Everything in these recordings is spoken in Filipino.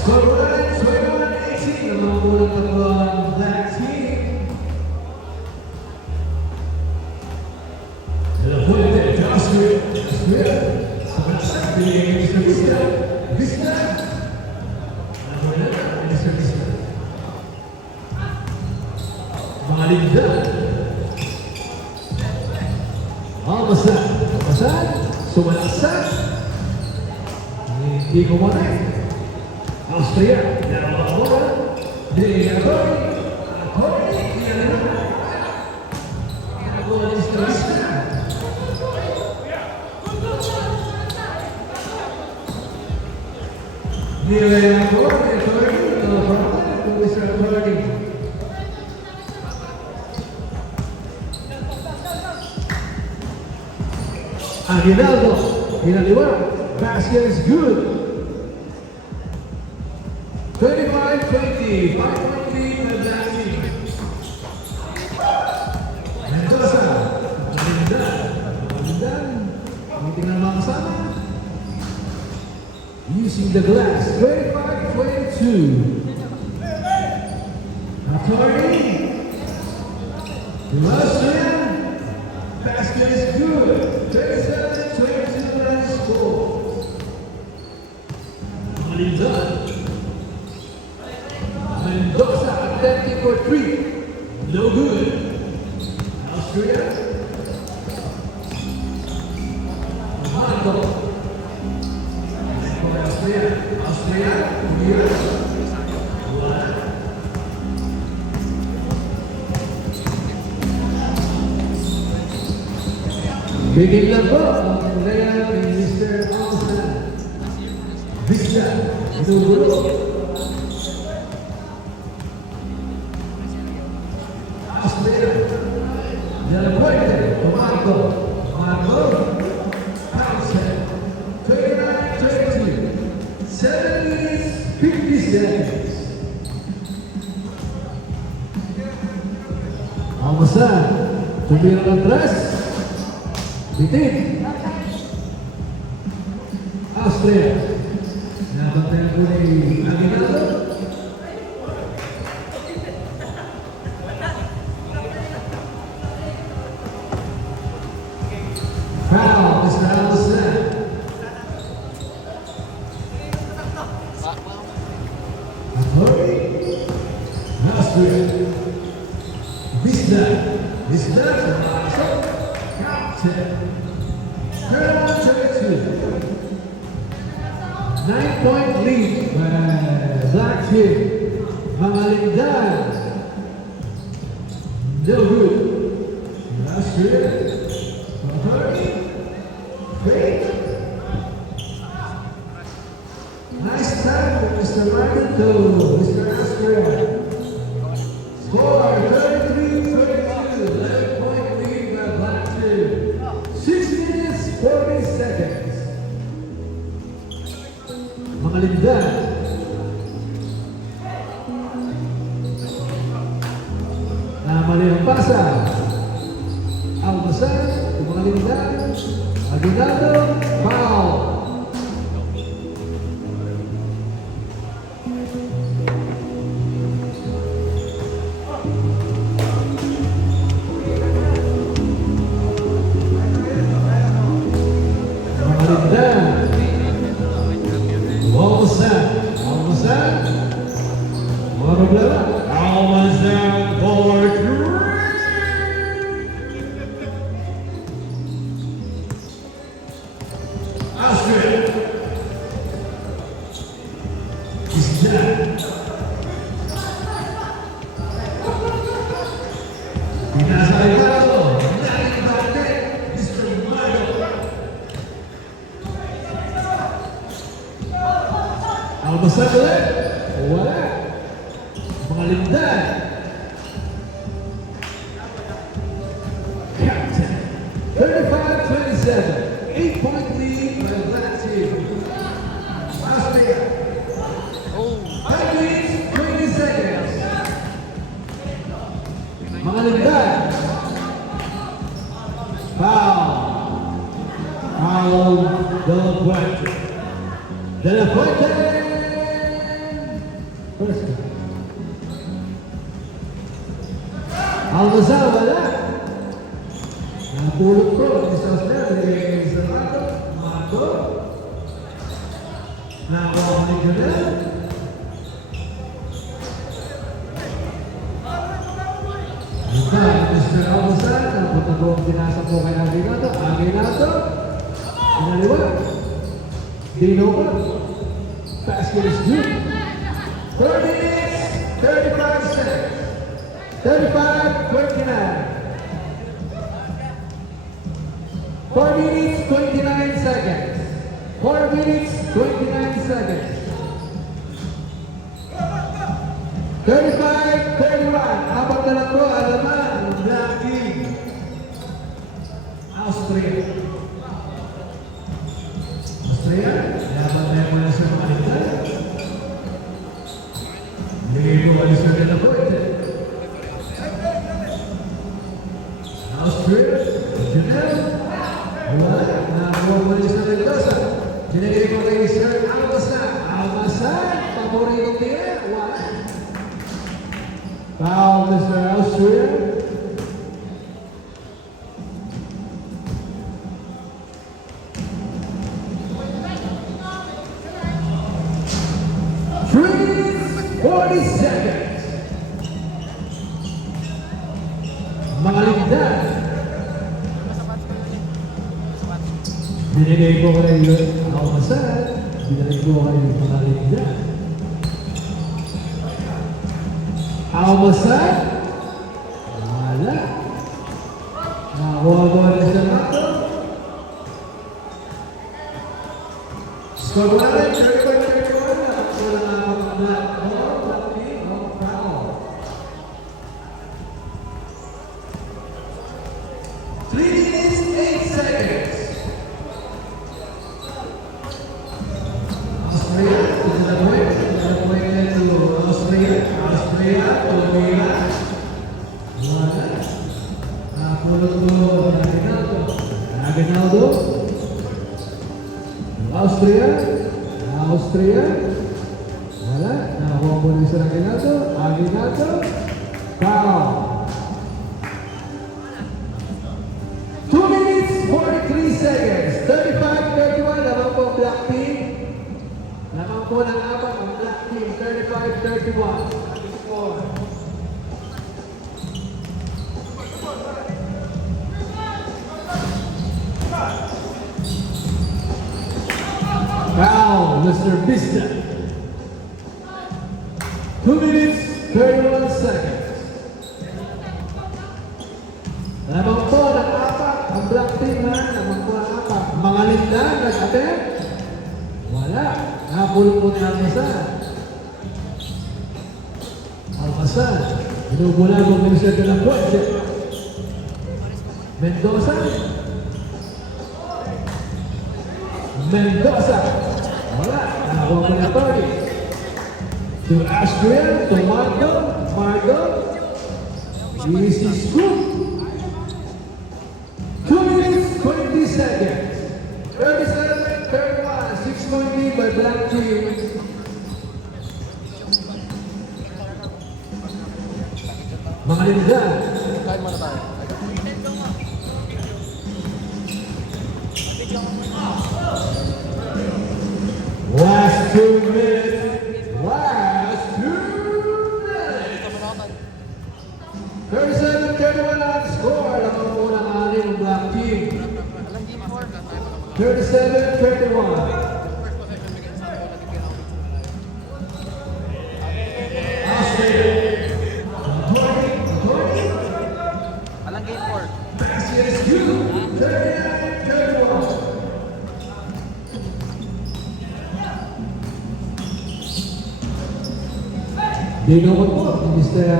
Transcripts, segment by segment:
Scoreline 21-18 ang mga unang tatlong black team. De La Fuente, Joshua, sa bansa, binigay ni Mr. Vista. Vista! Ano na, Mr. Vista? Mga linda. Almasan, sumalaksan. Hindi ko manay. Austria, dalam bola, Degatori, Akori, yang bola diseteruskan. Nilai Akori, Akori, kalau pertama tulisan Akori. Aguinaldo, Pinaliwa, basket is good. 25-20, 5-point lead for that team. Mendoza, Malindan, tingnan mga kasama. Using the glass, 25-22. Atori, Russia, basket is good. 27-22 last score. Malindan. Mendoza attempting for three. No good. Austria. Marco. For Austria. Austria. Here. One. Biging lang po ang layan ni Mr. Almasan. Vista. Inugulo. De La Fuente, Marco, Hansen, 29-22, 7 minutes, 50 seconds. Almasan, tumira ng tres, bitin. Austria, nabantayan ko ni Aguinaldo. Foul, Mr. Almasan. Akori, Austria. Vista, masuk. Captain. 31-22. 9-point lead by Black Team. Malindan. No good. Austria. Great. Nice time for Mr. Marco, Mr. Austria. Score 33-32, 11-point lead by Black Team. 6 minutes, 40 seconds. Malindan. Mali ang pasa. Almasan, Malindan. Aguinaldo, foul. Malindan. Almasan. Marubla. Almasan for three. Almasan ulit. Wala. Malindan. Captain. 35-27. 8-point lead for the Black Team. Austria. 5 minutes, 20 seconds. Malindan. Foul. Foul. De La Fuente. Almazal, wala. Napulot ko. Isa Austria. Binigay sa Marco. Marco. Nakakuha ko ni Junel. Ito, Mr. Almazal. Napunta ko ang pinasa po kay Aginato. Aginato. Pinaliwa. Dino ko. Basket is good. 30 minutes, 35 seconds. 35-29. 4 minutes, 29 seconds. 4 minutes, 29 seconds. 35-31. Apat na lang po, Alaman, Blackie. Austria. Austria, laban na yung mga sa Malita. Hindi ko alis na rin ako ito. Austria, Junel. Wala, nakakuha mo rin sa Mendoza. Binigay ko kay Sir Almazal. Almazal, paboritong tira. Wala. Foul, Mr. Austria. Freeze, 40 seconds. Mga ligdan. Binigay ko kay Almazal. Binigay ko kay mga ligdan. Almazal. Wala. Nakakuha ko rin sa nato. Score natin, 31-31. Wala na akong black ball, black team, no foul. 3 minutes, 8 seconds. Austria, to the point to Austria, Austria, Colombia. Wala. Napulot ko, Aguinaldo. Austria, Austria. Wala. Nakakuha mo rin sa Aguinaldo. Aguinaldo. Foul. 2 minutes, 43 seconds. 35-31. Lamang po ang black team. Lamang po ng apat ang black team. 35-31. Score. Foul, Mr. Vista. 2 minutes, 31 seconds. Lamang po ng apat ang black team na. Lamang po ng apat. Mga lindan, nag-attempt. Wala. Nakapulong po ni Almazal. Almazal. Binubula mo Minister de la Fuente. Mendoza. Mendoza. Wala. Nakakuha po ni Atty. To Austria, to Marco. Marco. Easy scoop. 2 minutes, 20 seconds. 37-31. 6-point lead by black team. Mga lindan. Kain mo na tayo. Last 2 minutes. Last 2 minutes. 37-31 ang score. Lamang po ng anim ang black team. 37-31. Alang game 4. Basket is good. 39-31. Dinukot po, Mr.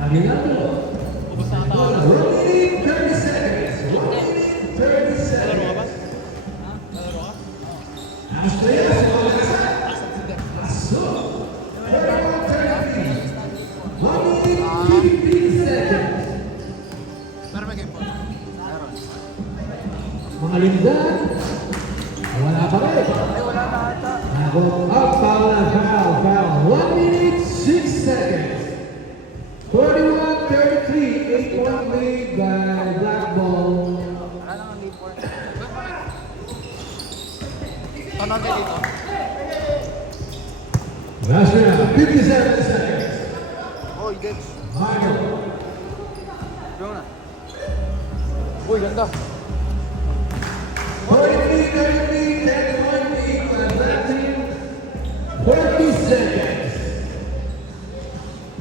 Aguinaldo. 1 minute, 30 seconds. 1 minute, 30 seconds. Austria, Aso. 31-33. 1 minute, 15 seconds. Pero may game 4. Meron. Mga lindan, wala pa rin. Ay, wala na ata. Ako, foul na, foul. 1 minute, 6 seconds. 41-33. Tanong kayo dito. Last round, 57 seconds. Oy, Dex. Final. Go na. Uy, ganda. 43, 33, 10 1 equal black team. 40 seconds.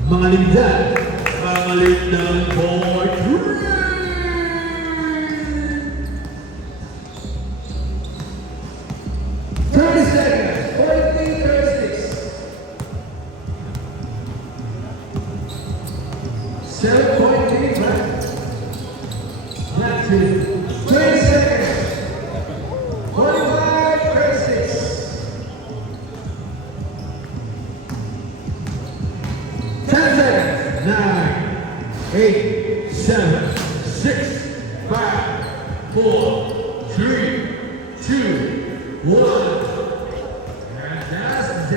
Mga lindan. Mga lindan for 3. 30 seconds. 43, 36. 7.3 black. Black team. 20 seconds. 45, 36. 10 seconds. 9, 8, 7, 6, 5, 4, 3, 2, 1.